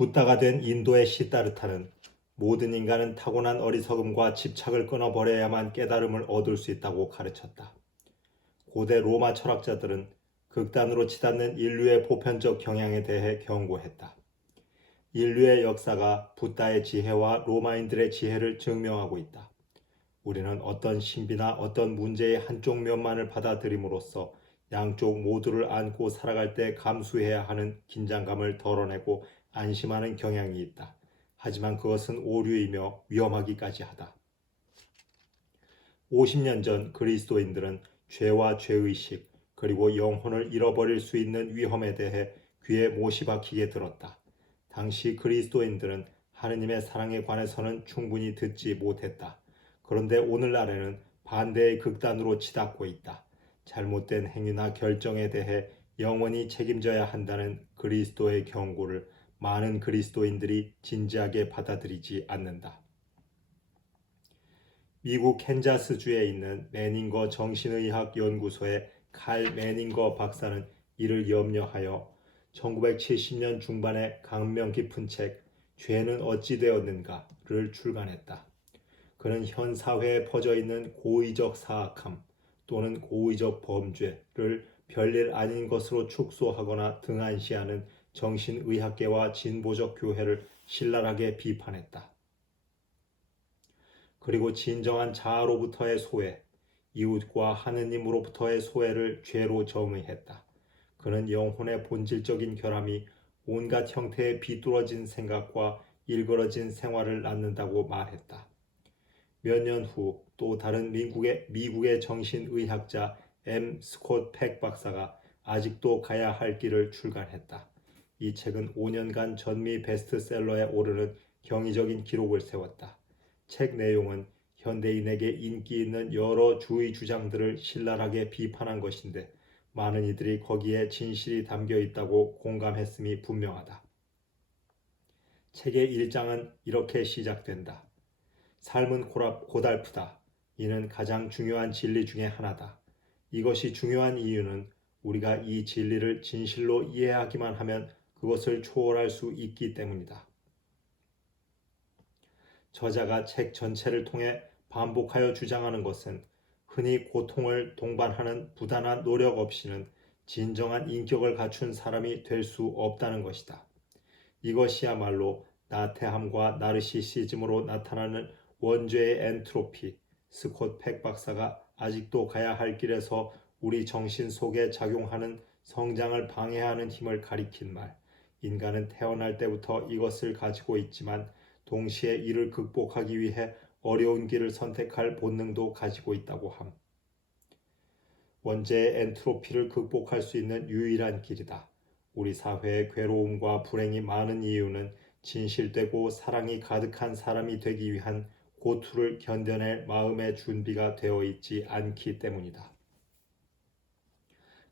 붓다가 된 인도의 시다르타는 모든 인간은 타고난 어리석음과 집착을 끊어버려야만 깨달음을 얻을 수 있다고 가르쳤다. 고대 로마 철학자들은 극단으로 치닫는 인류의 보편적 경향에 대해 경고했다. 인류의 역사가 붓다의 지혜와 로마인들의 지혜를 증명하고 있다. 우리는 어떤 신비나 어떤 문제의 한쪽 면만을 받아들임으로써 양쪽 모두를 안고 살아갈 때 감수해야 하는 긴장감을 덜어내고 안심하는 경향이 있다. 하지만 그것은 오류이며 위험하기까지 하다. 50년 전 그리스도인들은 죄와 죄의식 그리고 영혼을 잃어버릴 수 있는 위험에 대해 귀에 못이 박히게 들었다. 당시 그리스도인들은 하느님의 사랑에 관해서는 충분히 듣지 못했다. 그런데 오늘날에는 반대의 극단으로 치닫고 있다. 잘못된 행위나 결정에 대해 영원히 책임져야 한다는 그리스도의 경고를 많은 그리스도인들이 진지하게 받아들이지 않는다. 미국 캔자스주에 있는 매닝거 정신의학 연구소의 칼 매닝거 박사는 이를 염려하여 1970년 중반에 감명 깊은 책 죄는 어찌 되었는가를 출간했다. 그는 현 사회에 퍼져 있는 고의적 사악함 또는 고의적 범죄를 별일 아닌 것으로 축소하거나 등한시하는 정신의학계와 진보적 교회를 신랄하게 비판했다. 그리고 진정한 자아로부터의 소외, 이웃과 하느님으로부터의 소외를 죄로 정의했다. 그는 영혼의 본질적인 결함이 온갖 형태의 비뚤어진 생각과 일그러진 생활을 낳는다고 말했다. 몇 년 후 또 다른 미국의 정신의학자 M. 스콧 팩 박사가 아직도 가야 할 길을 출간했다. 이 책은 5년간 전미 베스트셀러에 오르는 경이적인 기록을 세웠다. 책 내용은 현대인에게 인기 있는 여러 주의 주장들을 신랄하게 비판한 것인데 많은 이들이 거기에 진실이 담겨 있다고 공감했음이 분명하다. 책의 1장은 이렇게 시작된다. 삶은 고달프다. 이는 가장 중요한 진리 중에 하나다. 이것이 중요한 이유는 우리가 이 진리를 진실로 이해하기만 하면 그것을 초월할 수 있기 때문이다. 저자가 책 전체를 통해 반복하여 주장하는 것은 흔히 고통을 동반하는 부단한 노력 없이는 진정한 인격을 갖춘 사람이 될 수 없다는 것이다. 이것이야말로 나태함과 나르시시즘으로 나타나는 원죄의 엔트로피, 스콧 팩 박사가 아직도 가야 할 길에서 우리 정신 속에 작용하는 성장을 방해하는 힘을 가리킨 말. 인간은 태어날 때부터 이것을 가지고 있지만 동시에 이를 극복하기 위해 어려운 길을 선택할 본능도 가지고 있다고 함. 원죄의 엔트로피를 극복할 수 있는 유일한 길이다. 우리 사회의 괴로움과 불행이 많은 이유는 진실되고 사랑이 가득한 사람이 되기 위한 고투를 견뎌낼 마음의 준비가 되어 있지 않기 때문이다.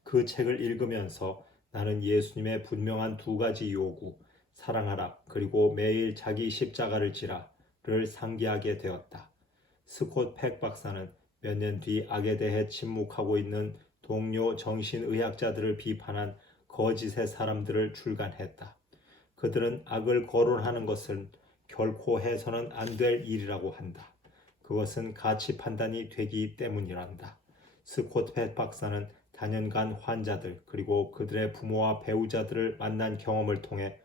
그 책을 읽으면서 나는 예수님의 분명한 두 가지 요구, 사랑하라 그리고 매일 자기 십자가를 지라를 상기하게 되었다. 스콧 팩 박사는 몇 년 뒤 악에 대해 침묵하고 있는 동료 정신의학자들을 비판한 거짓의 사람들을 출간했다. 그들은 악을 거론하는 것은 결코 해서는 안 될 일이라고 한다. 그것은 가치 판단이 되기 때문이란다. 스콧 팩 박사는 다년간 환자들 그리고 그들의 부모와 배우자들을 만난 경험을 통해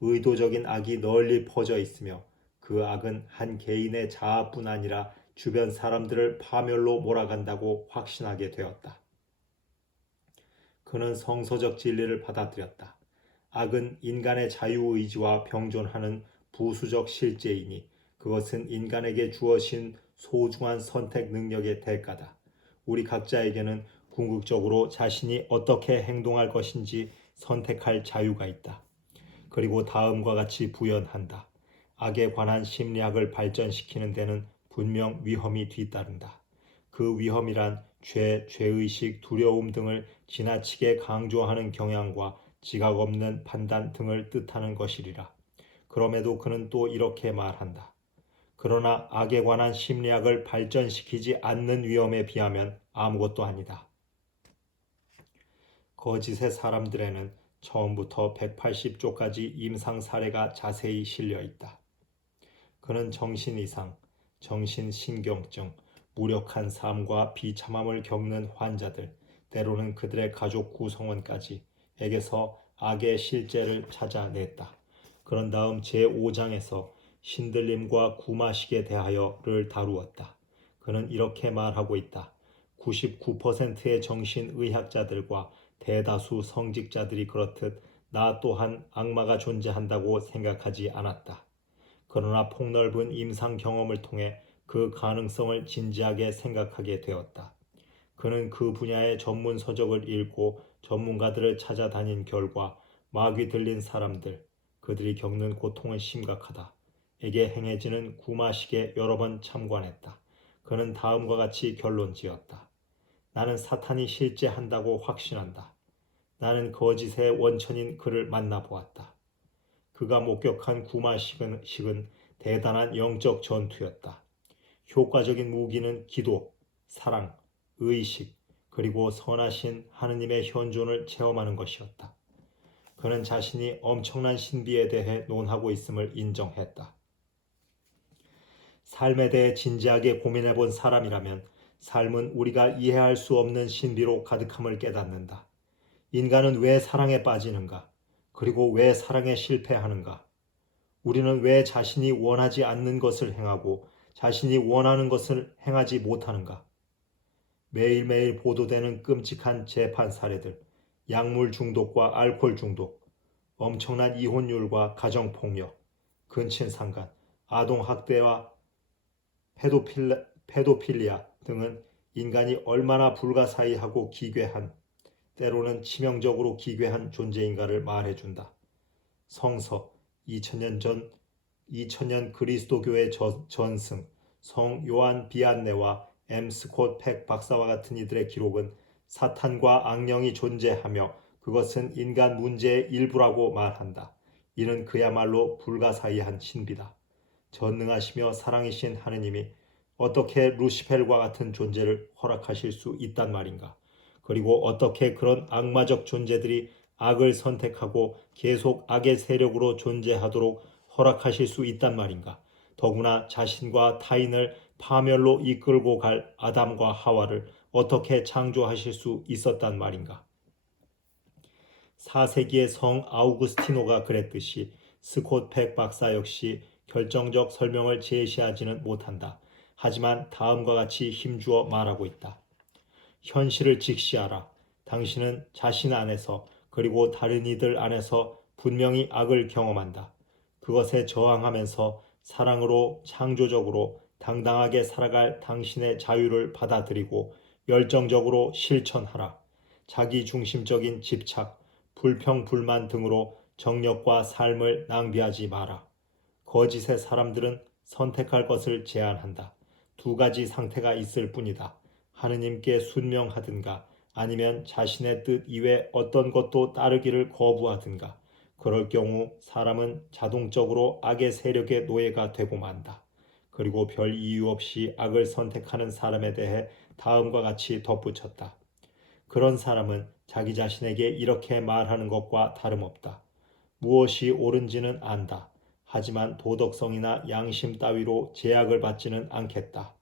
의도적인 악이 널리 퍼져 있으며 그 악은 한 개인의 자아뿐 아니라 주변 사람들을 파멸로 몰아간다고 확신하게 되었다. 그는 성서적 진리를 받아들였다. 악은 인간의 자유의지와 병존하는 부수적 실제이니 그것은 인간에게 주어진 소중한 선택 능력의 대가다. 우리 각자에게는 궁극적으로 자신이 어떻게 행동할 것인지 선택할 자유가 있다. 그리고 다음과 같이 부연한다. 악에 관한 심리학을 발전시키는 데는 분명 위험이 뒤따른다. 그 위험이란 죄, 죄의식, 두려움 등을 지나치게 강조하는 경향과 지각 없는 판단 등을 뜻하는 것이리라. 그럼에도 그는 또 이렇게 말한다. 그러나 악에 관한 심리학을 발전시키지 않는 위험에 비하면 아무것도 아니다. 거짓의 사람들에는 처음부터 180조까지 임상 사례가 자세히 실려 있다. 그는 정신 이상, 정신신경증, 무력한 삶과 비참함을 겪는 환자들, 때로는 그들의 가족 구성원까지 에게서 악의 실제를 찾아냈다. 그런 다음 제5장에서 신들림과 구마식에 대하여를 다루었다. 그는 이렇게 말하고 있다. 99%의 정신의학자들과 대다수 성직자들이 그렇듯 나 또한 악마가 존재한다고 생각하지 않았다. 그러나 폭넓은 임상 경험을 통해 그 가능성을 진지하게 생각하게 되었다. 그는 그 분야의 전문 서적을 읽고 전문가들을 찾아다닌 결과 마귀 들린 사람들, 그들이 겪는 고통은 심각하다. 에게 행해지는 구마식에 여러 번 참관했다. 그는 다음과 같이 결론 지었다. 나는 사탄이 실제한다고 확신한다. 나는 거짓의 원천인 그를 만나보았다. 그가 목격한 구마식은 대단한 영적 전투였다. 효과적인 무기는 기도, 사랑, 의식, 그리고 선하신 하느님의 현존을 체험하는 것이었다. 그는 자신이 엄청난 신비에 대해 논하고 있음을 인정했다. 삶에 대해 진지하게 고민해 본 사람이라면 삶은 우리가 이해할 수 없는 신비로 가득함을 깨닫는다. 인간은 왜 사랑에 빠지는가? 그리고 왜 사랑에 실패하는가? 우리는 왜 자신이 원하지 않는 것을 행하고 자신이 원하는 것을 행하지 못하는가? 매일매일 보도되는 끔찍한 재판 사례들, 약물 중독과 알코올 중독, 엄청난 이혼율과 가정폭력, 근친상간, 아동학대와 페도필리아 등은 인간이 얼마나 불가사의하고 기괴한, 때로는 치명적으로 기괴한 존재인가를 말해준다. 성서 2000년 그리스도교의 전승, 성 요한 비안네와 스콧 팩 박사와 같은 이들의 기록은 사탄과 악령이 존재하며 그것은 인간 문제의 일부라고 말한다. 이는 그야말로 불가사의한 신비다. 전능하시며 사랑이신 하느님이 어떻게 루시펠과 같은 존재를 허락하실 수 있단 말인가? 그리고 어떻게 그런 악마적 존재들이 악을 선택하고 계속 악의 세력으로 존재하도록 허락하실 수 있단 말인가? 더구나 자신과 타인을 파멸로 이끌고 갈 아담과 하와를 어떻게 창조하실 수 있었단 말인가? 4세기의 성 아우구스티노가 그랬듯이 스콧 팩 박사 역시 결정적 설명을 제시하지는 못한다. 하지만 다음과 같이 힘주어 말하고 있다. 현실을 직시하라. 당신은 자신 안에서 그리고 다른 이들 안에서 분명히 악을 경험한다. 그것에 저항하면서 사랑으로 창조적으로 당당하게 살아갈 당신의 자유를 받아들이고 열정적으로 실천하라. 자기 중심적인 집착, 불평불만 등으로 정력과 삶을 낭비하지 마라. 거짓의 사람들은 선택할 것을 제안한다. 두 가지 상태가 있을 뿐이다. 하느님께 순명하든가 아니면 자신의 뜻 이외 어떤 것도 따르기를 거부하든가. 그럴 경우 사람은 자동적으로 악의 세력의 노예가 되고 만다. 그리고 별 이유 없이 악을 선택하는 사람에 대해 다음과 같이 덧붙였다. 그런 사람은 자기 자신에게 이렇게 말하는 것과 다름없다. 무엇이 옳은지는 안다. 하지만 도덕성이나 양심 따위로 제약을 받지는 않겠다.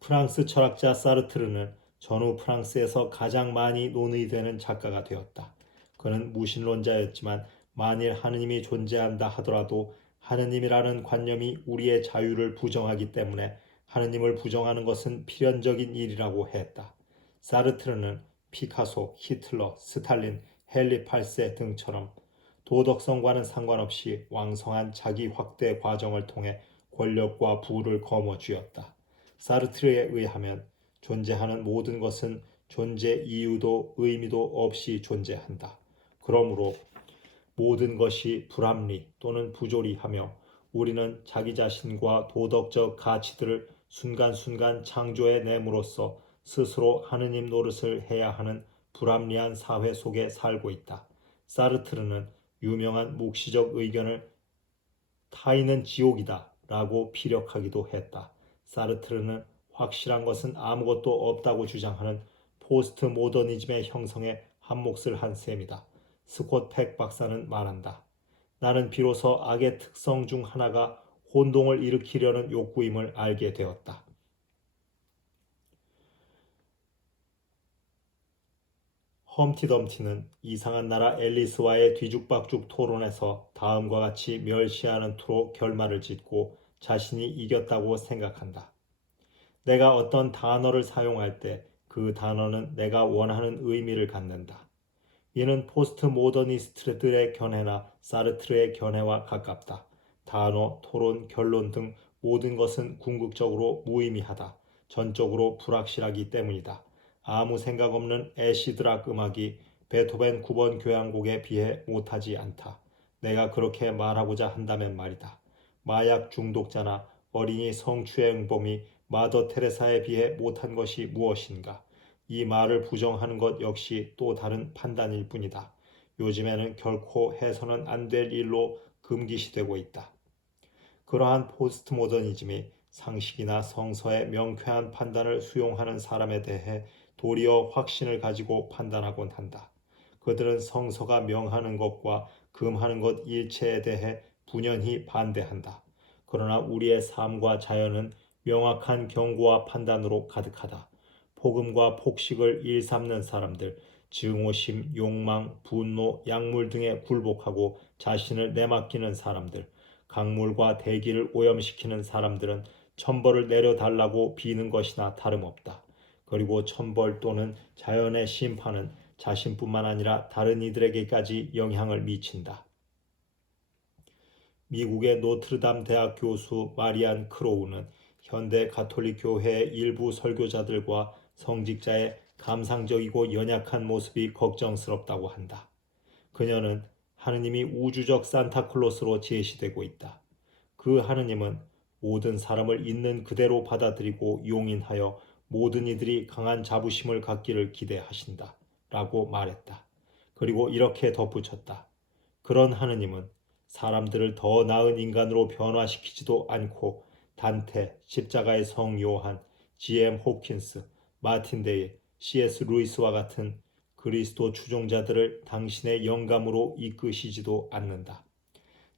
프랑스 철학자 사르트르는 전후 프랑스에서 가장 많이 논의되는 작가가 되었다. 그는 무신론자였지만 만일 하느님이 존재한다 하더라도 하느님이라는 관념이 우리의 자유를 부정하기 때문에 하느님을 부정하는 것은 필연적인 일이라고 했다. 사르트르는 피카소, 히틀러, 스탈린, 헨리 8세 등처럼 도덕성과는 상관없이 왕성한 자기 확대 과정을 통해 권력과 부를 거머쥐었다. 사르트르에 의하면 존재하는 모든 것은 존재 이유도 의미도 없이 존재한다. 그러므로 모든 것이 불합리 또는 부조리하며 우리는 자기 자신과 도덕적 가치들을 순간순간 창조해 내므로써 스스로 하느님 노릇을 해야 하는 불합리한 사회 속에 살고 있다. 사르트르는 유명한 묵시적 의견을 타인은 지옥이다 라고 피력하기도 했다. 사르트르는 확실한 것은 아무것도 없다고 주장하는 포스트 모더니즘의 형성에 한 몫을 한 셈이다. 스콧 팩 박사는 말한다. 나는 비로소 악의 특성 중 하나가 혼동을 일으키려는 욕구임을 알게 되었다. 험티덤티는 이상한 나라 앨리스와의 뒤죽박죽 토론에서 다음과 같이 멸시하는 투로 결말을 짓고 자신이 이겼다고 생각한다. 내가 어떤 단어를 사용할 때 그 단어는 내가 원하는 의미를 갖는다. 이는 포스트 모더니스트들의 견해나 사르트르의 견해와 가깝다. 단어, 토론, 결론 등 모든 것은 궁극적으로 무의미하다. 전적으로 불확실하기 때문이다. 아무 생각 없는 애시드락 음악이 베토벤 9번 교향곡에 비해 못하지 않다. 내가 그렇게 말하고자 한다면 말이다. 마약 중독자나 어린이 성추행범이 마더 테레사에 비해 못한 것이 무엇인가? 이 말을 부정하는 것 역시 또 다른 판단일 뿐이다. 요즘에는 결코 해서는 안 될 일로 금기시되고 있다. 그러한 포스트모더니즘이 상식이나 성서의 명쾌한 판단을 수용하는 사람에 대해 도리어 확신을 가지고 판단하곤 한다. 그들은 성서가 명하는 것과 금하는 것 일체에 대해 분연히 반대한다. 그러나 우리의 삶과 자연은 명확한 경고와 판단으로 가득하다. 폭음과 폭식을 일삼는 사람들, 증오심, 욕망, 분노, 약물 등에 굴복하고 자신을 내맡기는 사람들, 강물과 대기를 오염시키는 사람들은 천벌을 내려달라고 비는 것이나 다름없다. 그리고 천벌 또는 자연의 심판은 자신뿐만 아니라 다른 이들에게까지 영향을 미친다. 미국의 노트르담 대학 교수 마리안 크로우는 현대 가톨릭 교회의 일부 설교자들과 성직자의 감상적이고 연약한 모습이 걱정스럽다고 한다. 그녀는 하느님이 우주적 산타클로스로 제시되고 있다. 그 하느님은 모든 사람을 있는 그대로 받아들이고 용인하여 모든 이들이 강한 자부심을 갖기를 기대하신다. 라고 말했다. 그리고 이렇게 덧붙였다. 그런 하느님은 사람들을 더 나은 인간으로 변화시키지도 않고 단테, 십자가의 성 요한, G.M. 호킨스, 마틴 데일, C.S. 루이스와 같은 그리스도 추종자들을 당신의 영감으로 이끄시지도 않는다.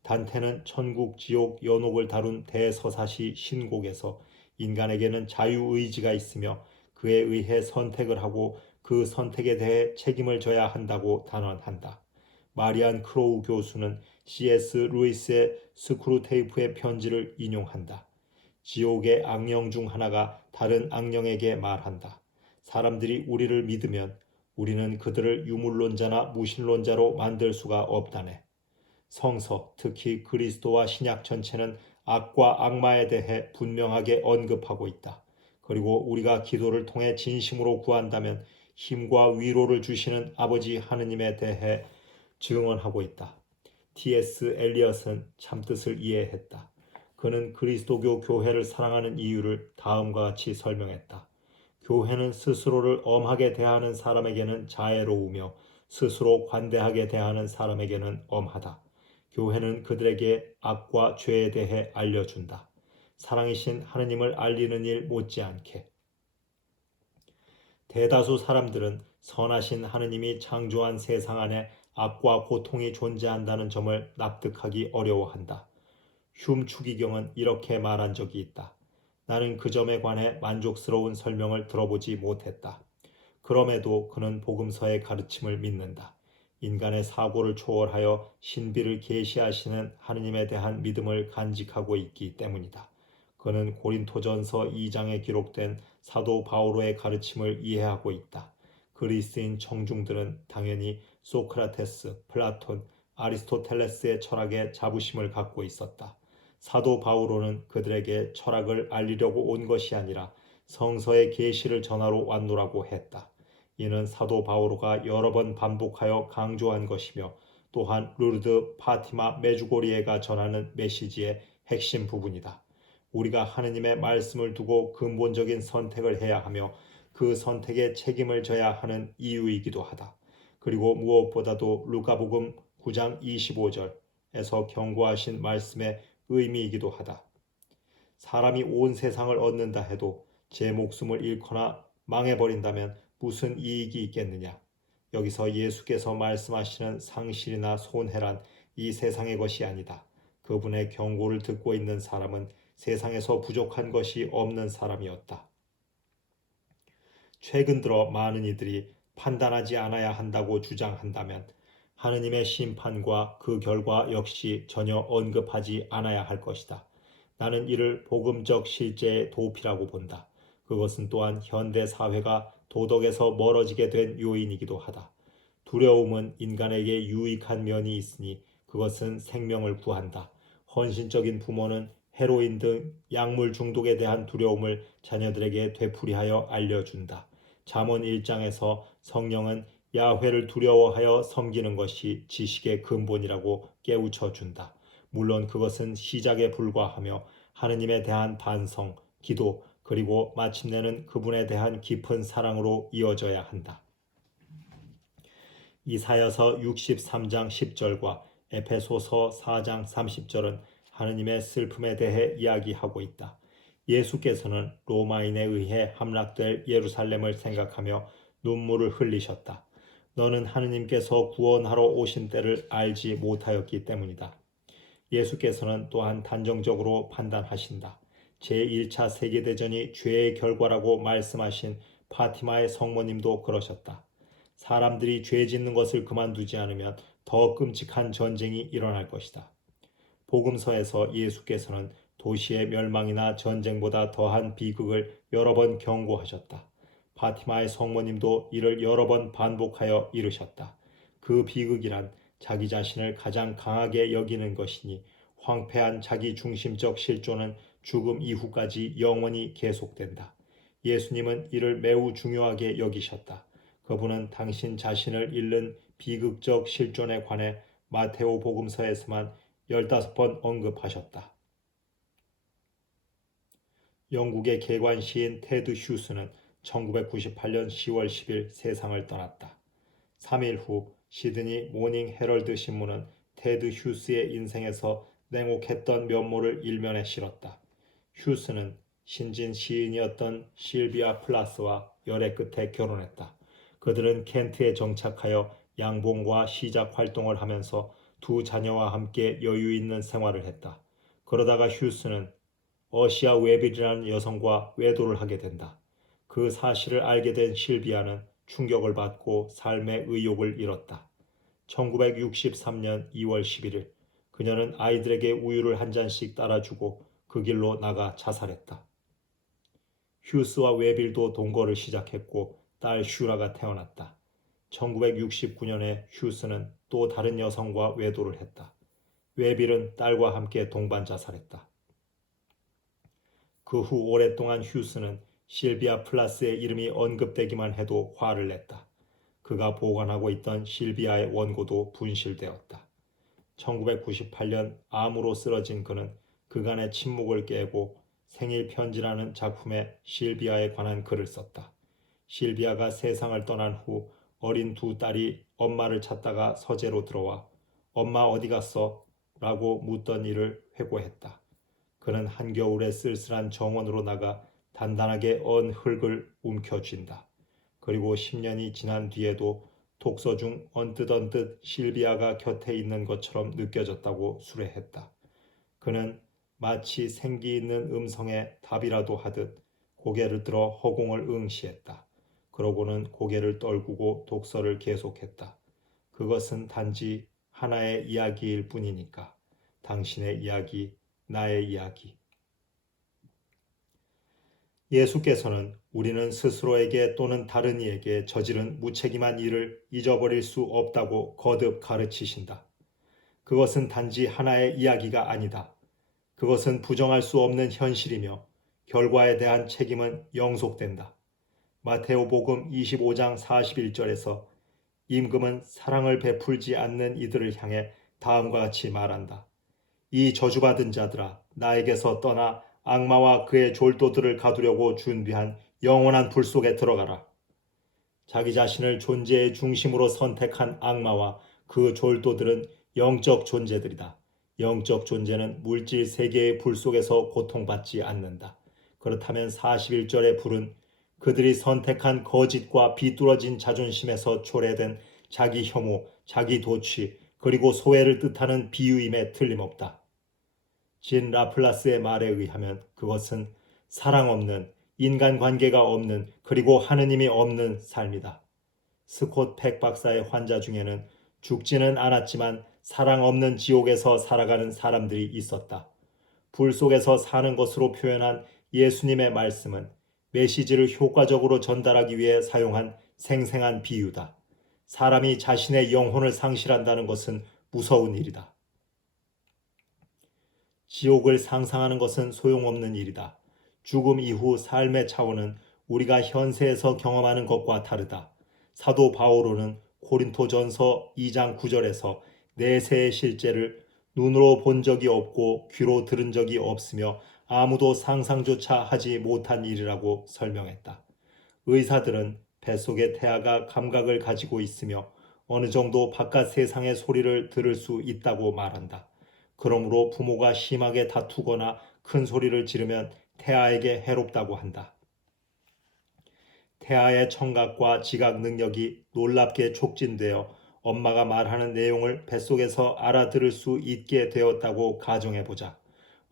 단테는 천국, 지옥, 연옥을 다룬 대서사시 신곡에서 인간에게는 자유의지가 있으며 그에 의해 선택을 하고 그 선택에 대해 책임을 져야 한다고 단언한다. 마리안 크로우 교수는 C.S. 루이스의 스크루테이프의 편지를 인용한다. 지옥의 악령 중 하나가 다른 악령에게 말한다. 사람들이 우리를 믿으면 우리는 그들을 유물론자나 무신론자로 만들 수가 없다네. 성서, 특히 그리스도와 신약 전체는 악과 악마에 대해 분명하게 언급하고 있다. 그리고 우리가 기도를 통해 진심으로 구한다면 힘과 위로를 주시는 아버지 하느님에 대해 증언하고 있다. T.S. 엘리엇은 참뜻을 이해했다. 그는 그리스도교 교회를 사랑하는 이유를 다음과 같이 설명했다. 교회는 스스로를 엄하게 대하는 사람에게는 자애로우며 스스로 관대하게 대하는 사람에게는 엄하다. 교회는 그들에게 악과 죄에 대해 알려준다. 사랑이신 하느님을 알리는 일 못지않게. 대다수 사람들은 선하신 하느님이 창조한 세상 안에 악과 고통이 존재한다는 점을 납득하기 어려워한다. 흉 추기경은 이렇게 말한 적이 있다. 나는 그 점에 관해 만족스러운 설명을 들어보지 못했다. 그럼에도 그는 복음서의 가르침을 믿는다. 인간의 사고를 초월하여 신비를 계시하시는 하느님에 대한 믿음을 간직하고 있기 때문이다. 그는 고린토전서 2장에 기록된 사도 바오로의 가르침을 이해하고 있다. 그리스인 청중들은 당연히 소크라테스, 플라톤, 아리스토텔레스의 철학에 자부심을 갖고 있었다. 사도 바오로는 그들에게 철학을 알리려고 온 것이 아니라 성서의 계시를 전하러 왔노라고 했다. 이는 사도 바오로가 여러 번 반복하여 강조한 것이며 또한 루르드 파티마 메주고리에가 전하는 메시지의 핵심 부분이다. 우리가 하느님의 말씀을 두고 근본적인 선택을 해야 하며 그 선택에 책임을 져야 하는 이유이기도 하다. 그리고 무엇보다도 루카복음 9장 25절에서 경고하신 말씀의 의미이기도 하다. 사람이 온 세상을 얻는다 해도 제 목숨을 잃거나 망해버린다면 무슨 이익이 있겠느냐. 여기서 예수께서 말씀하시는 상실이나 손해란 이 세상의 것이 아니다. 그분의 경고를 듣고 있는 사람은 세상에서 부족한 것이 없는 사람이었다. 최근 들어 많은 이들이 판단하지 않아야 한다고 주장한다면 하느님의 심판과 그 결과 역시 전혀 언급하지 않아야 할 것이다. 나는 이를 복음적 실제의 도피라고 본다. 그것은 또한 현대 사회가 도덕에서 멀어지게 된 요인이기도 하다. 두려움은 인간에게 유익한 면이 있으니 그것은 생명을 구한다. 헌신적인 부모는 헤로인 등 약물 중독에 대한 두려움을 자녀들에게 되풀이하여 알려준다. 잠언 1장에서 성령은 야훼를 두려워하여 섬기는 것이 지식의 근본이라고 깨우쳐 준다. 물론 그것은 시작에 불과하며 하느님에 대한 반성, 기도, 그리고 마침내는 그분에 대한 깊은 사랑으로 이어져야 한다. 이사야서 63장 10절과 에페소서 4장 30절은 하느님의 슬픔에 대해 이야기하고 있다. 예수께서는 로마인에 의해 함락될 예루살렘을 생각하며 눈물을 흘리셨다. 너는 하느님께서 구원하러 오신 때를 알지 못하였기 때문이다. 예수께서는 또한 단정적으로 판단하신다. 제1차 세계대전이 죄의 결과라고 말씀하신 파티마의 성모님도 그러셨다. 사람들이 죄 짓는 것을 그만두지 않으면 더 끔찍한 전쟁이 일어날 것이다. 복음서에서 예수께서는 도시의 멸망이나 전쟁보다 더한 비극을 여러 번 경고하셨다. 파티마의 성모님도 이를 여러 번 반복하여 이르셨다. 그 비극이란 자기 자신을 가장 강하게 여기는 것이니 황폐한 자기 중심적 실존은 죽음 이후까지 영원히 계속된다. 예수님은 이를 매우 중요하게 여기셨다. 그분은 당신 자신을 잃는 비극적 실존에 관해 마테오 복음서에서만 15번 언급하셨다. 영국의 개관 시인 테드 휴스는 1998년 10월 10일 세상을 떠났다. 3일 후 시드니 모닝 헤럴드 신문은 테드 휴스의 인생에서 냉혹했던 면모를 일면에 실었다. 휴스는 신진 시인이었던 실비아 플라스와 열애 끝에 결혼했다. 그들은 켄트에 정착하여 양봉과 시작 활동을 하면서 두 자녀와 함께 여유 있는 생활을 했다. 그러다가 휴스는 어시아 웨빌이라는 여성과 외도를 하게 된다. 그 사실을 알게 된 실비아는 충격을 받고 삶의 의욕을 잃었다. 1963년 2월 11일 그녀는 아이들에게 우유를 한 잔씩 따라주고 그 길로 나가 자살했다. 휴스와 웨빌도 동거를 시작했고 딸 슈라가 태어났다. 1969년에 휴스는 또 다른 여성과 외도를 했다. 웨빌은 딸과 함께 동반 자살했다. 그 후 오랫동안 휴스는 실비아 플라스의 이름이 언급되기만 해도 화를 냈다. 그가 보관하고 있던 실비아의 원고도 분실되었다. 1998년 암으로 쓰러진 그는 그간의 침묵을 깨고 생일 편지라는 작품에 실비아에 관한 글을 썼다. 실비아가 세상을 떠난 후 어린 두 딸이 엄마를 찾다가 서재로 들어와 엄마 어디 갔어? 라고 묻던 일을 회고했다. 그는 한겨울에 쓸쓸한 정원으로 나가 단단하게 언 흙을 움켜쥔다. 그리고 10년이 지난 뒤에도 독서 중 언뜻 실비아가 곁에 있는 것처럼 느껴졌다고 수레했다. 그는 마치 생기 있는 음성에 답이라도 하듯 고개를 들어 허공을 응시했다. 그러고는 고개를 떨구고 독서를 계속했다. 그것은 단지 하나의 이야기일 뿐이니까. 당신의 이야기, 나의 이야기. 예수께서는 우리는 스스로에게 또는 다른 이에게 저지른 무책임한 일을 잊어버릴 수 없다고 거듭 가르치신다. 그것은 단지 하나의 이야기가 아니다. 그것은 부정할 수 없는 현실이며 결과에 대한 책임은 영속된다. 마테오복음 25장 41절에서 임금은 사랑을 베풀지 않는 이들을 향해 다음과 같이 말한다. 이 저주받은 자들아, 나에게서 떠나 악마와 그의 졸도들을 가두려고 준비한 영원한 불 속에 들어가라. 자기 자신을 존재의 중심으로 선택한 악마와 그 졸도들은 영적 존재들이다. 영적 존재는 물질 세계의 불 속에서 고통받지 않는다. 그렇다면 41절의 불은 그들이 선택한 거짓과 비뚤어진 자존심에서 초래된 자기 혐오, 자기 도취, 그리고 소외를 뜻하는 비유임에 틀림없다. 진 라플라스의 말에 의하면 그것은 사랑 없는, 인간관계가 없는, 그리고 하느님이 없는 삶이다. 스콧 팩 박사의 환자 중에는 죽지는 않았지만 사랑 없는 지옥에서 살아가는 사람들이 있었다. 불 속에서 사는 것으로 표현한 예수님의 말씀은 메시지를 효과적으로 전달하기 위해 사용한 생생한 비유다. 사람이 자신의 영혼을 상실한다는 것은 무서운 일이다. 지옥을 상상하는 것은 소용없는 일이다. 죽음 이후 삶의 차원은 우리가 현세에서 경험하는 것과 다르다. 사도 바오로는 고린토전서 2장 9절에서 내세의 실제를 눈으로 본 적이 없고 귀로 들은 적이 없으며 아무도 상상조차 하지 못한 일이라고 설명했다. 의사들은 뱃속의 태아가 감각을 가지고 있으며 어느 정도 바깥 세상의 소리를 들을 수 있다고 말한다. 그러므로 부모가 심하게 다투거나 큰 소리를 지르면 태아에게 해롭다고 한다. 태아의 청각과 지각 능력이 놀랍게 촉진되어 엄마가 말하는 내용을 뱃속에서 알아들을 수 있게 되었다고 가정해보자.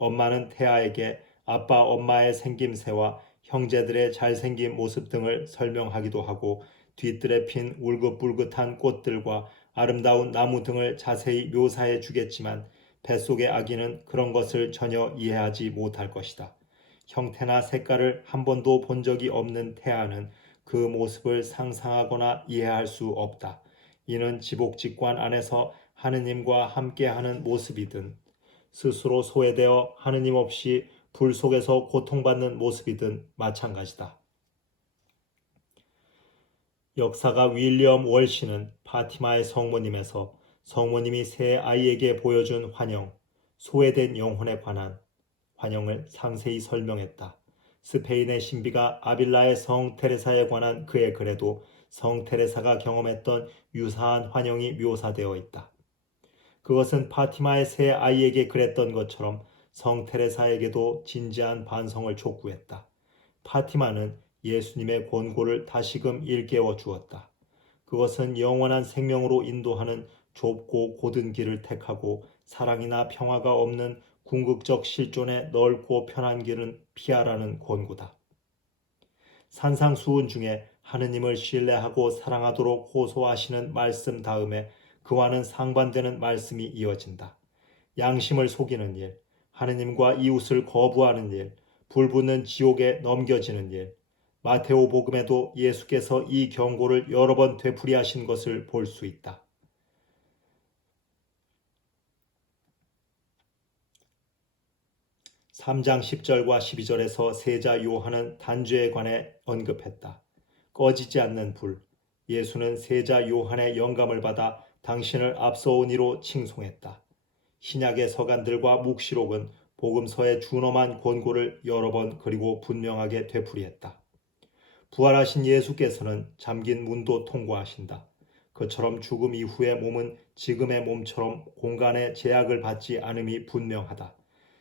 엄마는 태아에게 아빠 엄마의 생김새와 형제들의 잘생긴 모습 등을 설명하기도 하고 뒤뜰에 핀 울긋불긋한 꽃들과 아름다운 나무 등을 자세히 묘사해 주겠지만 뱃속의 아기는 그런 것을 전혀 이해하지 못할 것이다. 형태나 색깔을 한 번도 본 적이 없는 태아는 그 모습을 상상하거나 이해할 수 없다. 이는 지복직관 안에서 하느님과 함께하는 모습이든 스스로 소외되어 하느님 없이 불 속에서 고통받는 모습이든 마찬가지다. 역사가 윌리엄 월시는 파티마의 성모님에서 성모님이 새 아이에게 보여준 환영, 소외된 영혼에 관한 환영을 상세히 설명했다. 스페인의 신비가 아빌라의 성 테레사에 관한 그의 글에도 성 테레사가 경험했던 유사한 환영이 묘사되어 있다. 그것은 파티마의 새 아이에게 그랬던 것처럼 성 테레사에게도 진지한 반성을 촉구했다. 파티마는 예수님의 권고를 다시금 일깨워 주었다. 그것은 영원한 생명으로 인도하는 좁고 고든 길을 택하고 사랑이나 평화가 없는 궁극적 실존의 넓고 편한 길은 피하라는 권고다. 산상수훈 중에 하느님을 신뢰하고 사랑하도록 호소하시는 말씀 다음에 그와는 상반되는 말씀이 이어진다. 양심을 속이는 일, 하느님과 이웃을 거부하는 일, 불붙는 지옥에 넘겨지는 일. 마테오 복음에도 예수께서 이 경고를 여러 번 되풀이하신 것을 볼 수 있다. 3장 10절과 12절에서 세자 요한은 단죄에 관해 언급했다. 꺼지지 않는 불. 예수는 세자 요한의 영감을 받아 당신을 앞서온 이로 칭송했다. 신약의 서간들과 묵시록은 복음서의 준엄한 권고를 여러 번 그리고 분명하게 되풀이했다. 부활하신 예수께서는 잠긴 문도 통과하신다. 그처럼 죽음 이후의 몸은 지금의 몸처럼 공간의 제약을 받지 않음이 분명하다.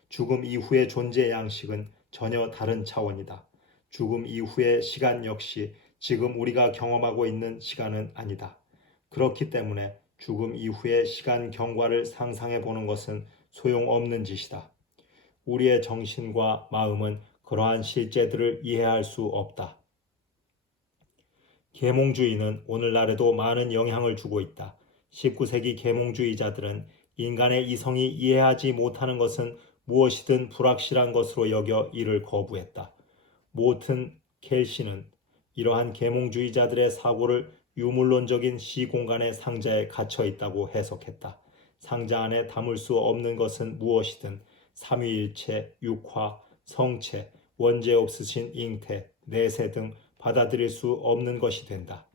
죽음 이후의 존재 양식은 전혀 다른 차원이다. 죽음 이후의 시간 역시 지금 우리가 경험하고 있는 시간은 아니다. 그렇기 때문에 죽음 이후의 시간 경과를 상상해 보는 것은 소용없는 짓이다. 우리의 정신과 마음은 그러한 실제들을 이해할 수 없다. 계몽주의는 오늘날에도 많은 영향을 주고 있다. 19세기 계몽주의자들은 인간의 이성이 이해하지 못하는 것은 무엇이든 불확실한 것으로 여겨 이를 거부했다. 모튼 켈시는 이러한 계몽주의자들의 사고를 유물론적인 시공간의 상자에 갇혀 있다고 해석했다. 상자 안에 담을 수 없는 것은 무엇이든 삼위일체, 육화, 성체, 원죄 없으신 잉태, 내세 등 받아들일 수 없는 것이 된다.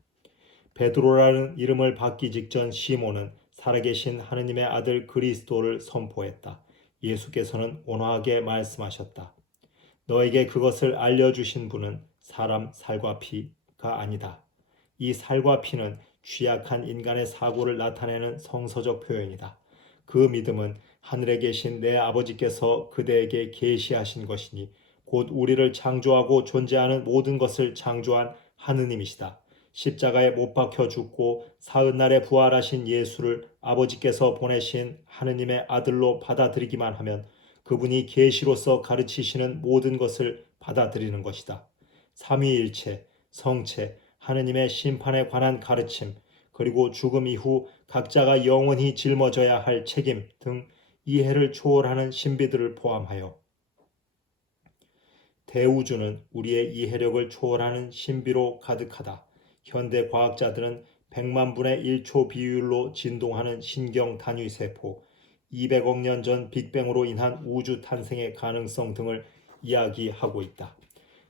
베드로라는 이름을 받기 직전 시몬은 살아계신 하느님의 아들 그리스도를 선포했다. 예수께서는 온화하게 말씀하셨다. 너에게 그것을 알려주신 분은 사람 살과 피가 아니다. 이 살과 피는 취약한 인간의 사고를 나타내는 성서적 표현이다. 그 믿음은 하늘에 계신 내 아버지께서 그대에게 계시하신 것이니 곧 우리를 창조하고 존재하는 모든 것을 창조한 하느님이시다. 십자가에 못 박혀 죽고 사흘날에 부활하신 예수를 아버지께서 보내신 하느님의 아들로 받아들이기만 하면 그분이 계시로서 가르치시는 모든 것을 받아들이는 것이다. 삼위일체, 성체, 하느님의 심판에 관한 가르침, 그리고 죽음 이후 각자가 영원히 짊어져야 할 책임 등 이해를 초월하는 신비들을 포함하여 대우주는 우리의 이해력을 초월하는 신비로 가득하다. 현대 과학자들은 100만 분의 1초 비율로 진동하는 신경 단위 세포, 200억 년 전 빅뱅으로 인한 우주 탄생의 가능성 등을 이야기하고 있다.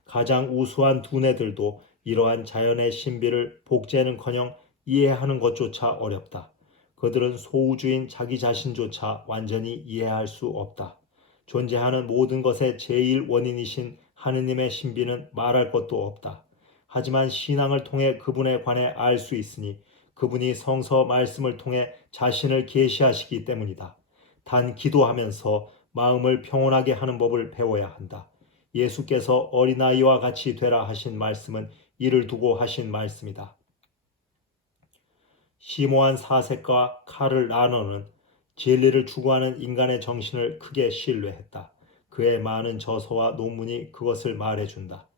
가장 우수한 두뇌들도 이러한 자연의 신비를 복제는커녕 이해하는 것조차 어렵다. 그들은 소우주인 자기 자신조차 완전히 이해할 수 없다. 존재하는 모든 것의 제일 원인이신 하느님의 신비는 말할 것도 없다. 하지만 신앙을 통해 그분에 관해 알 수 있으니 그분이 성서 말씀을 통해 자신을 계시하시기 때문이다. 단 기도하면서 마음을 평온하게 하는 법을 배워야 한다. 예수께서 어린아이와 같이 되라 하신 말씀은 이를 두고 하신 말씀이다. 심오한 사색과 칼을 나누는 진리를 추구하는 인간의 정신을 크게 신뢰했다. 그의 많은 저서와 논문이 그것을 말해준다.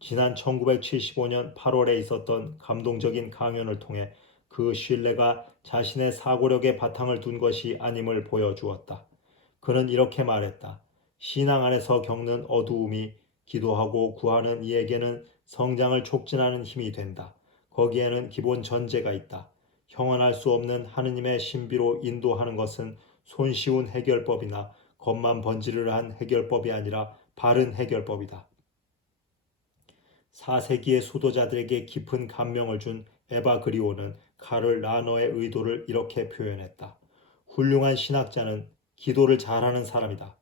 지난 1975년 8월에 있었던 감동적인 강연을 통해 그 신뢰가 자신의 사고력에 바탕을 둔 것이 아님을 보여주었다. 그는 이렇게 말했다. 신앙 안에서 겪는 어두움이 기도하고 구하는 이에게는 성장을 촉진하는 힘이 된다. 거기에는 기본 전제가 있다. 형언할 수 없는 하느님의 신비로 인도하는 것은 손쉬운 해결법이나 겉만 번지르르한 해결법이 아니라 바른 해결법이다. 4세기의 수도자들에게 깊은 감명을 준 에바 그리오는 카를 라너의 의도를 이렇게 표현했다. 훌륭한 신학자는 기도를 잘하는 사람이다.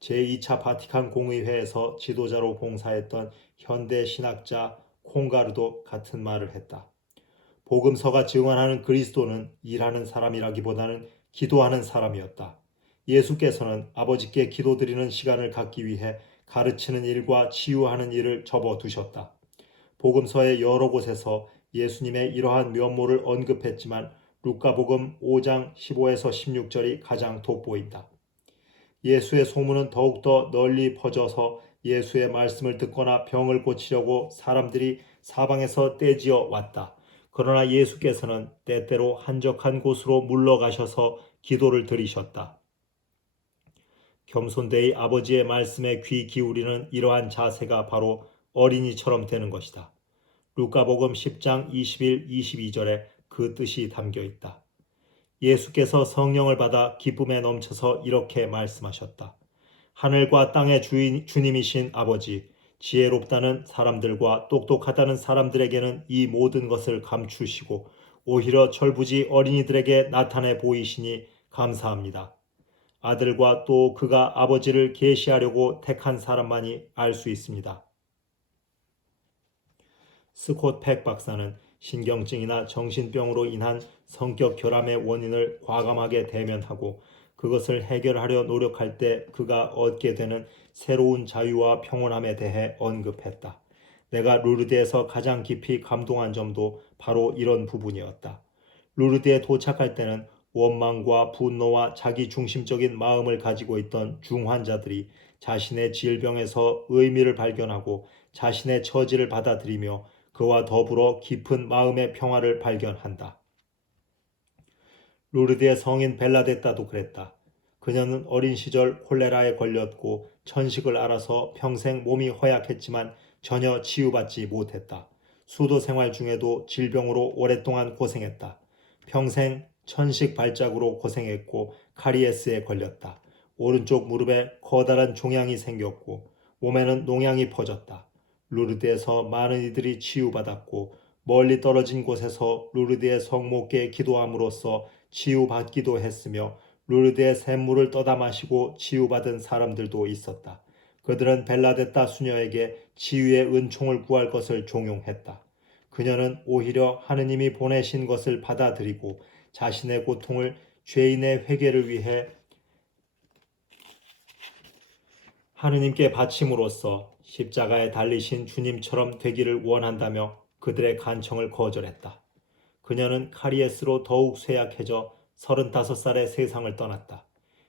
제2차 바티칸 공의회에서 지도자로 봉사했던 현대 신학자 콩가르도 같은 말을 했다. 복음서가 증언하는 그리스도는 일하는 사람이라기보다는 기도하는 사람이었다. 예수께서는 아버지께 기도드리는 시간을 갖기 위해 가르치는 일과 치유하는 일을 접어두셨다. 복음서의 여러 곳에서 예수님의 이러한 면모를 언급했지만 루카복음 5장 15에서 16절이 가장 돋보인다. 예수의 소문은 더욱더 널리 퍼져서 예수의 말씀을 듣거나 병을 고치려고 사람들이 사방에서 떼지어 왔다. 그러나 예수께서는 때때로 한적한 곳으로 물러가셔서 기도를 드리셨다. 겸손되이 아버지의 말씀에 귀 기울이는 이러한 자세가 바로 어린이처럼 되는 것이다. 루카복음 10장 21, 22절에 그 뜻이 담겨 있다. 예수께서 성령을 받아 기쁨에 넘쳐서 이렇게 말씀하셨다. 하늘과 땅의 주님이신 아버지, 지혜롭다는 사람들과 똑똑하다는 사람들에게는 이 모든 것을 감추시고 오히려 철부지 어린이들에게 나타내 보이시니 감사합니다. 아들과 또 그가 아버지를 계시하려고 택한 사람만이 알 수 있습니다. 스콧 팩 박사는 신경증이나 정신병으로 인한 성격 결함의 원인을 과감하게 대면하고 그것을 해결하려 노력할 때 그가 얻게 되는 새로운 자유와 평온함에 대해 언급했다. 내가 루르드에서 가장 깊이 감동한 점도 바로 이런 부분이었다. 루르드에 도착할 때는 원망과 분노와 자기 중심적인 마음을 가지고 있던 중환자들이 자신의 질병에서 의미를 발견하고 자신의 처지를 받아들이며 그와 더불어 깊은 마음의 평화를 발견한다. 루르드의 성인 벨라데따도 그랬다. 그녀는 어린 시절 콜레라에 걸렸고 천식을 앓아서 평생 몸이 허약했지만 전혀 치유받지 못했다. 수도 생활 중에도 질병으로 오랫동안 고생했다. 평생 천식 발작으로 고생했고 카리에스에 걸렸다. 오른쪽 무릎에 커다란 종양이 생겼고 몸에는 농양이 퍼졌다. 루르드에서 많은 이들이 치유받았고 멀리 떨어진 곳에서 루르드의 성모께 기도함으로써 치유받기도 했으며 루르드의 샘물을 떠다 마시고 치유받은 사람들도 있었다. 그들은 벨라데따 수녀에게 치유의 은총을 구할 것을 종용했다. 그녀는 오히려 하느님이 보내신 것을 받아들이고 자신의 고통을 죄인의 회개를 위해 하느님께 바침으로써 십자가에 달리신 주님처럼 되기를 원한다며 그들의 간청을 거절했다. 그녀는 카리에스로 더욱 쇠약해져 35살에 세상을 떠났다.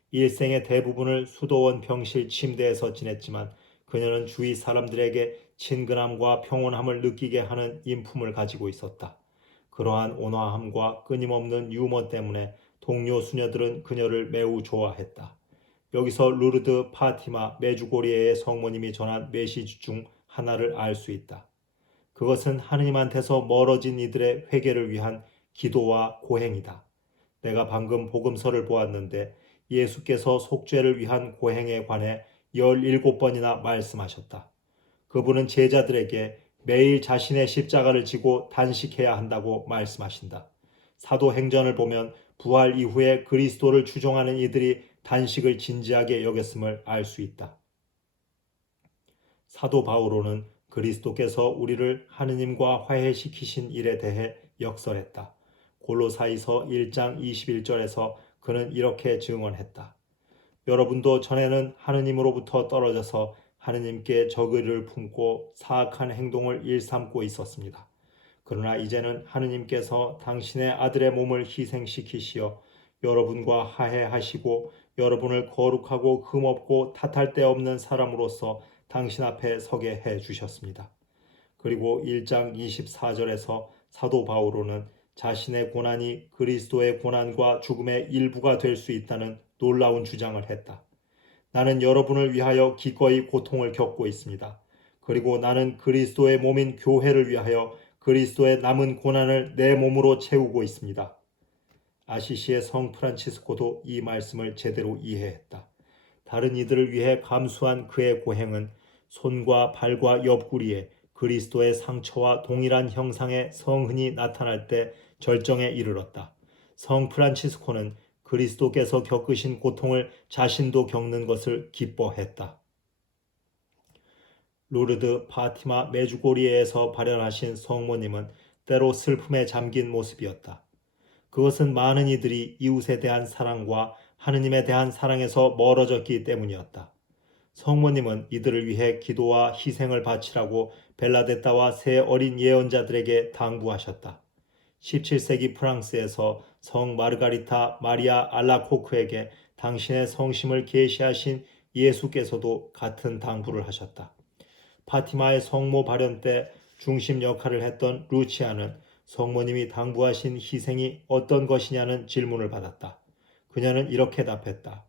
일생의 대부분을 수도원 병실 침대에서 지냈지만 그녀는 주위 사람들에게 친근함과 평온함을 느끼게 하는 인품을 가지고 있었다. 그러한 온화함과 끊임없는 유머 때문에 동료 수녀들은 그녀를 매우 좋아했다. 여기서 루르드 파티마 메주고리에의 성모님이 전한 메시지 중 하나를 알 수 있다. 그것은 하느님한테서 멀어진 이들의 회개를 위한 기도와 고행이다. 내가 방금 복음서를 보았는데 예수께서 속죄를 위한 고행에 관해 17번이나 말씀하셨다. 그분은 제자들에게 매일 자신의 십자가를 지고 단식해야 한다고 말씀하신다. 사도행전을 보면 부활 이후에 그리스도를 추종하는 이들이 단식을 진지하게 여겼음을 알 수 있다. 사도 바오로는 그리스도께서 우리를 하느님과 화해시키신 일에 대해 역설했다. 골로사이서 1장 21절에서 그는 이렇게 증언했다. 여러분도 전에는 하느님으로부터 떨어져서 하느님께 적의를 품고 사악한 행동을 일삼고 있었습니다. 그러나 이제는 하느님께서 당신의 아들의 몸을 희생시키시어 여러분과 화해하시고 여러분을 거룩하고 흠없고 탓할 데 없는 사람으로서 당신 앞에 서게 해 주셨습니다. 그리고 1장 24절에서 사도 바오로는 자신의 고난이 그리스도의 고난과 죽음의 일부가 될 수 있다는 놀라운 주장을 했다. 나는 여러분을 위하여 기꺼이 고통을 겪고 있습니다. 그리고 나는 그리스도의 몸인 교회를 위하여 그리스도의 남은 고난을 내 몸으로 채우고 있습니다. 아시시의 성 프란치스코도 이 말씀을 제대로 이해했다. 다른 이들을 위해 감수한 그의 고행은 손과 발과 옆구리에 그리스도의 상처와 동일한 형상의 성흔이 나타날 때 절정에 이르렀다. 성 프란치스코는 그리스도께서 겪으신 고통을 자신도 겪는 것을 기뻐했다. 루르드 파티마 메주고리에에서 발현하신 성모님은 때로 슬픔에 잠긴 모습이었다. 그것은 많은 이들이 이웃에 대한 사랑과 하느님에 대한 사랑에서 멀어졌기 때문이었다. 성모님은 이들을 위해 기도와 희생을 바치라고 벨라데타와 세 어린 예언자들에게 당부하셨다. 17세기 프랑스에서 성 마르가리타 마리아 알라코크에게 당신의 성심을 계시하신 예수께서도 같은 당부를 하셨다. 파티마의 성모 발현 때 중심 역할을 했던 루치아는 성모님이 당부하신 희생이 어떤 것이냐는 질문을 받았다. 그녀는 이렇게 답했다.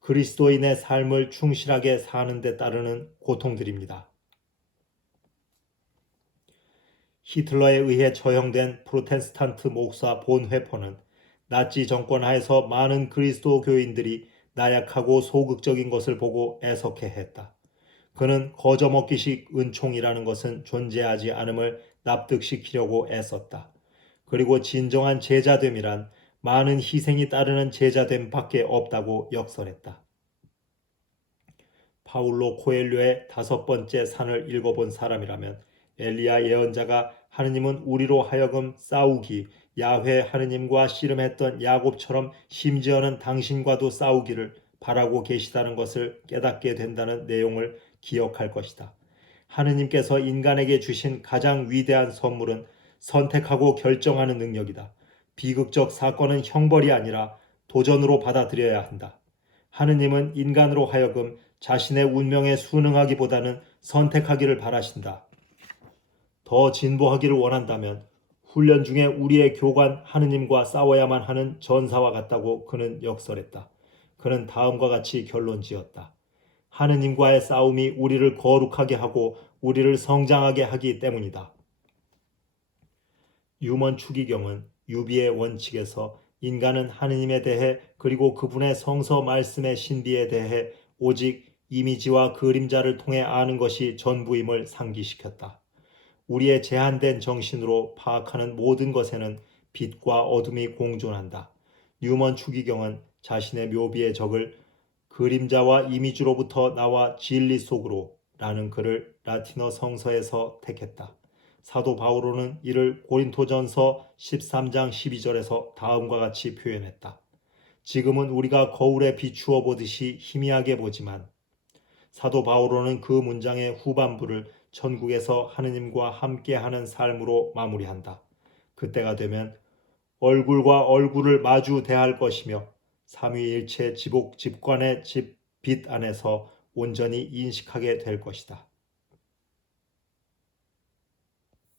그리스도인의 삶을 충실하게 사는 데 따르는 고통들입니다. 히틀러에 의해 처형된 프로테스탄트 목사 본 회퍼는 나치 정권 하에서 많은 그리스도 교인들이 나약하고 소극적인 것을 보고 애석해했다. 그는 거저먹기식 은총이라는 것은 존재하지 않음을 납득시키려고 애썼다. 그리고 진정한 제자됨이란 많은 희생이 따르는 제자됨밖에 없다고 역설했다. 파울로 코엘료의 5번째 산을 읽어본 사람이라면 엘리야 예언자가 하느님은 우리로 하여금 싸우기 야훼 하느님과 씨름했던 야곱처럼 심지어는 당신과도 싸우기를 바라고 계시다는 것을 깨닫게 된다는 내용을 기억할 것이다. 하느님께서 인간에게 주신 가장 위대한 선물은 선택하고 결정하는 능력이다. 비극적 사건은 형벌이 아니라 도전으로 받아들여야 한다. 하느님은 인간으로 하여금 자신의 운명에 순응하기보다는 선택하기를 바라신다. 더 진보하기를 원한다면 훈련 중에 우리의 교관 하느님과 싸워야만 하는 전사와 같다고 그는 역설했다. 그는 다음과 같이 결론지었다. 하느님과의 싸움이 우리를 거룩하게 하고 우리를 성장하게 하기 때문이다. 유먼 추기경은 유비의 원칙에서 인간은 하느님에 대해 그리고 그분의 성서 말씀의 신비에 대해 오직 이미지와 그림자를 통해 아는 것이 전부임을 상기시켰다. 우리의 제한된 정신으로 파악하는 모든 것에는 빛과 어둠이 공존한다. 뉴먼 추기경은 자신의 묘비의 적을 그림자와 이미지로부터 나와 진리 속으로 라는 글을 라틴어 성서에서 택했다. 사도 바오로는 이를 고린토전서 13장 12절에서 다음과 같이 표현했다. 지금은 우리가 거울에 비추어 보듯이 희미하게 보지만 사도 바오로는 그 문장의 후반부를 천국에서 하느님과 함께하는 삶으로 마무리한다. 그때가 되면 얼굴과 얼굴을 마주 대할 것이며 삼위일체 지복 집관의 빛 안에서 온전히 인식하게 될 것이다.